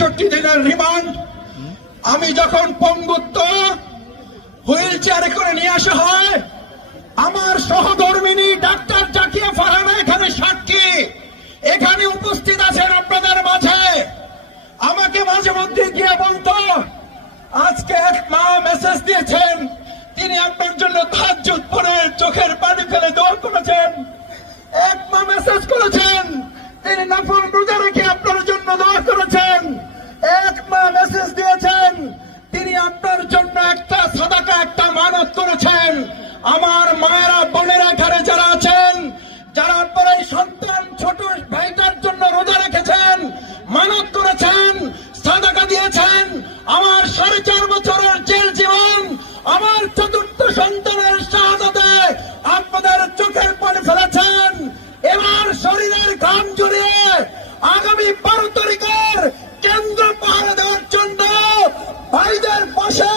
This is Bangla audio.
৬৫ দিনের রিমান্ড আমি যখন পঙ্গুত্ব হুইল চেয়ারে করে নিয়ে আসা হয়, আমার সহধর্মিনী ডাক্তার জাকিয়া ফারহানা এখানে সাক্ষী, এখানে উপস্থিত আছেন আপনাদের মাঝে। আমাকে মাঝে মধ্যে গিয়ে বলতো, আজকে এক মা মেসেজ দিয়েছেন, তিনি আপনার জন্য তাহাজ্জুদ পড়ে চোখের পানি ফেলে দোয়া করেছেন। এক মা মেসেজ করেছেন, তিনি নফল রোজা রেখে আপনার জন্য দোয়া করেছেন। এক মা মেসেজ দিয়েছেন, তিনি আপনার জন্য একটা সাদাকা, একটা মানত করেছেন। আমার মায়েরা, বোনেরা এখানে যারা আছেন, যারা আপনার এই সন্তান ছোট ভাইটার জন্য রোজা রেখেছেন, মানত করেছেন, সাদাকা দিয়েছেন, আমার 4.5 বছরের জেল জীবন, আমার 4র্থ সন্তানের শাহাদাতে আপনাদের চোখের পানি ফেলেছেন। এবার শরীরের ঘাম জড়িয়ে আগামী 12 তারিখের কেন্দ্র পাহারা দেওয়ার জন্য ভাইদের পাশে